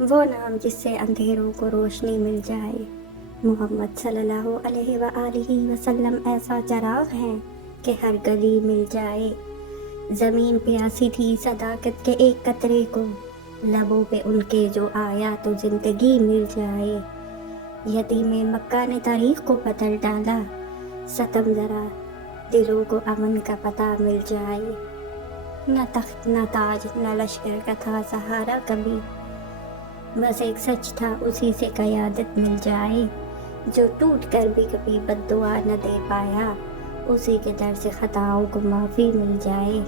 وہ نام جس سے اندھیروں کو روشنی مل جائے۔ محمد صلی اللہ علیہ وآلہ وسلم ایسا چراغ ہے کہ ہر گلی مل جائے۔ زمین پیاسی تھی صداقت کے ایک قطرے کو، لبوں پہ ان کے جو آیا تو زندگی مل جائے۔ یتیم مکہ نے تاریخ کو بدل ڈالا، ستم ذرا دلوں کو امن کا پتہ مل جائے۔ نہ تخت نہ تاج نہ لشکر کا تھا سہارا کبھی، بس ایک سچ تھا اسی سے قیادت مل جائے۔ جو ٹوٹ کر بھی کبھی بد دعا نہ دے پایا، اسی کے در سے خطاؤں کو معافی مل جائے۔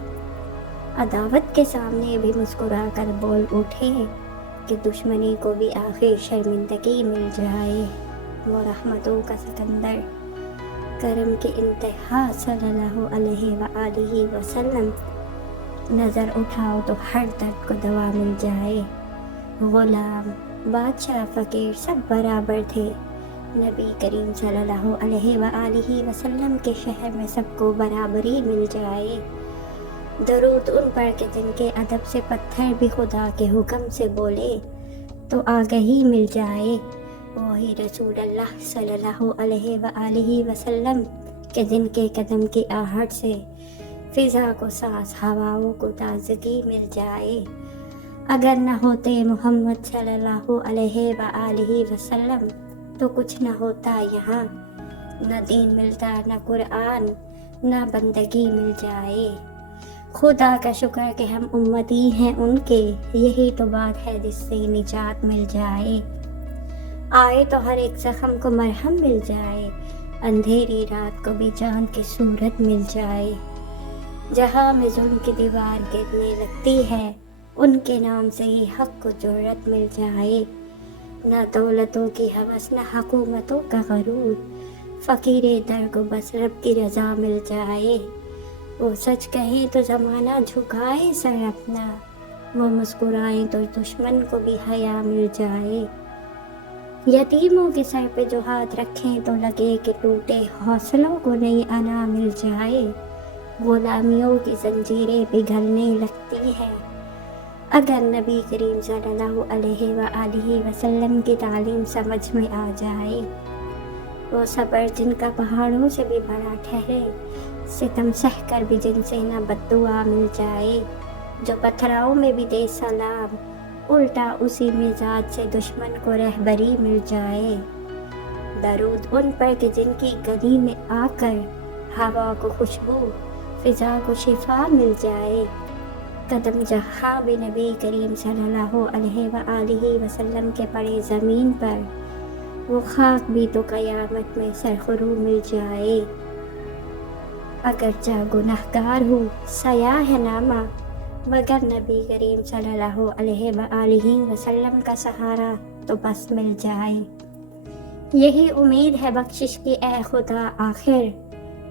عداوت کے سامنے بھی مسکرا کر بول اٹھے کہ دشمنی کو بھی آخر شرمندگی مل جائے۔ وہ رحمتوں کا سکندر، کرم کی انتہا صلی اللہ علیہ وآلہ وسلم، نظر اٹھاؤ تو ہر درد کو دوا مل جائے۔ غلام بادشاہ فقیر سب برابر تھے، نبی کریم صلی اللہ علیہ وآلہ وسلم کے شہر میں سب کو برابری مل جائے۔ درود ان پر کہ جن کے ادب سے پتھر بھی خدا کے حکم سے بولے تو آگہی مل جائے۔ وہی رسول اللہ صلی اللہ علیہ وآلہ وسلم کہ جن کے قدم کی آہٹ سے فضا کو سانس، ہواؤں کو تازگی مل جائے۔ اگر نہ ہوتے محمد صلی اللہ علیہ وآلہ وسلم تو کچھ نہ ہوتا یہاں، نہ دین ملتا نہ قرآن نہ بندگی مل جائے۔ خدا کا شکر کہ ہم امتی ہیں ان کے، یہی تو بات ہے جس سے نجات مل جائے۔ آئے تو ہر ایک زخم کو مرہم مل جائے، اندھیری رات کو بھی چاند کی صورت مل جائے۔ جہاں میں ظلم کی دیوار گرنے لگتی ہے، ان کے نام سے ہی حق کو جرأت مل جائے۔ نہ دولتوں کی ہوس نہ حکومتوں کا غرور، فقیر در کو بس رب کی رضا مل جائے۔ وہ سچ کہیں تو زمانہ جھکائے سر اپنا، وہ مسکرائیں تو دشمن کو بھی حیا مل جائے۔ یتیموں کے سر پہ جو ہاتھ رکھیں تو لگے کہ ٹوٹے حوصلوں کو نئی انا مل جائے۔ غلامیوں کی زنجیریں پگھلنے لگتی ہیں اگر نبی کریم صلی اللہ علیہ وآلہ وسلم کی تعلیم سمجھ میں آ جائے۔ وہ صبر جن کا پہاڑوں سے بھی بڑا ٹھہرے، ستم سہ کر بھی جن سے نہ بد دعا مل جائے۔ جو پتھراؤں میں بھی دے سلام، الٹا اسی مزاج سے دشمن کو رہبری مل جائے۔ درود ان پر کہ جن کی گلی میں آ کر ہوا کو خوشبو، فضا کو شفا مل جائے۔ قدم جہاں بھی نبی کریم صلی اللہ علیہ وآلہ وسلم کے پڑے زمین پر، وہ خاک بھی تو قیامت میں سرخرو مل جائے۔ اگرچہ گنہگار ہوں سیاہ نامہ، مگر نبی کریم صلی اللہ علیہ وآلہ وسلم کا سہارا تو بس مل جائے۔ یہی امید ہے بخشش کی اے خدا آخر،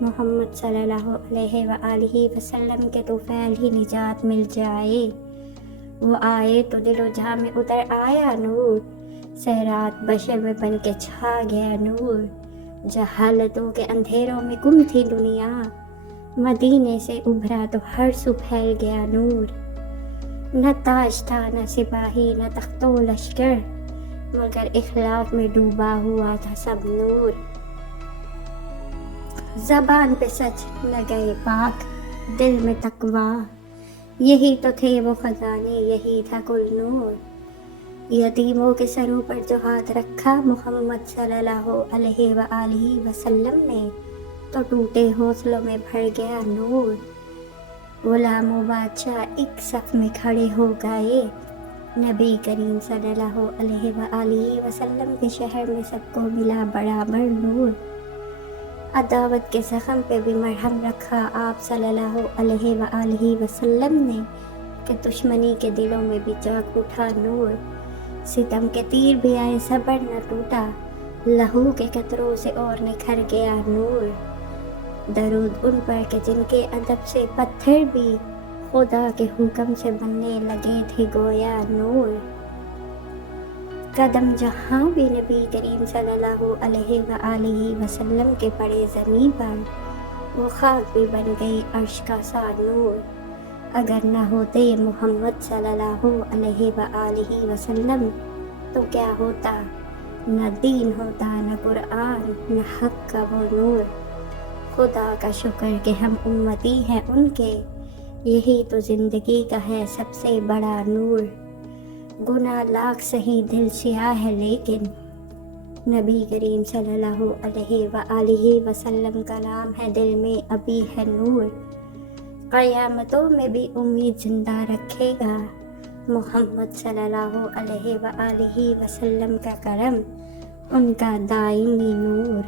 محمد صلی اللہ علیہ وآلہ وسلم کے طفیل ہی نجات مل جائے۔ وہ آئے تو دل و جہاں میں اتر آیا نور، صحرات بشر میں بن کے چھا گیا نور۔ جہالتوں کے اندھیروں میں گم تھی دنیا، مدینے سے ابھرا تو ہر سو پھیل گیا نور۔ نہ تاج تھا نہ سپاہی نہ تخت و لشکر، مگر اخلاق میں ڈوبا ہوا تھا سب نور۔ زبان پہ سچ نہ گئے پاک، دل میں تقویٰ، یہی تو تھے وہ خزانے، یہی تھا کل نور۔ یتیموں کے سروں پر جو ہاتھ رکھا محمد صلی اللہ علیہ وآلہ وسلم نے، تو ٹوٹے حوصلوں میں بھر گیا نور۔ غلام و بادشاہ ایک صف میں کھڑے ہو گئے، نبی کریم صلی اللہ علیہ وآلہ وسلم کے شہر میں سب کو ملا برابر نور۔ عداوت کے زخم پہ بھی مرہم رکھا آپ صلی اللہ علیہ وآلہ وسلم نے، کہ دشمنی کے دلوں میں بھی جاگ اٹھا نور۔ ستم کے تیر بھی آئے صبر نہ ٹوٹا، لہو کے قطروں سے اور نکھر گیا نور۔ درود ان پر کہ جن کے ادب سے پتھر بھی خدا کے حکم سے بننے لگے تھے گویا نور۔ قدم جہاں بھی نبی کریم صلی اللہ علیہ وآلہ وسلم کے پڑے زمین پر، وہ خاک بھی بن گئی عرش کا سا نور۔ اگر نہ ہوتے محمد صلی اللہ علیہ وآلہ وسلم تو کیا ہوتا؟ نہ دین ہوتا، نہ قرآن، نہ حق کا وہ نور۔ خدا کا شکر کہ ہم امتی ہیں ان کے، یہی تو زندگی کا ہے سب سے بڑا نور۔ گناہ لاکھ سہی دل سیاہ ہے لیکن نبی کریم صلی اللہ علیہ وآلہ وسلم کا نام ہے دل میں ابھی ہے نور۔ قیامتوں میں بھی امید زندہ رکھے گا محمد صلی اللہ علیہ وآلہ وسلم کا کرم، ان کا دائمی نور۔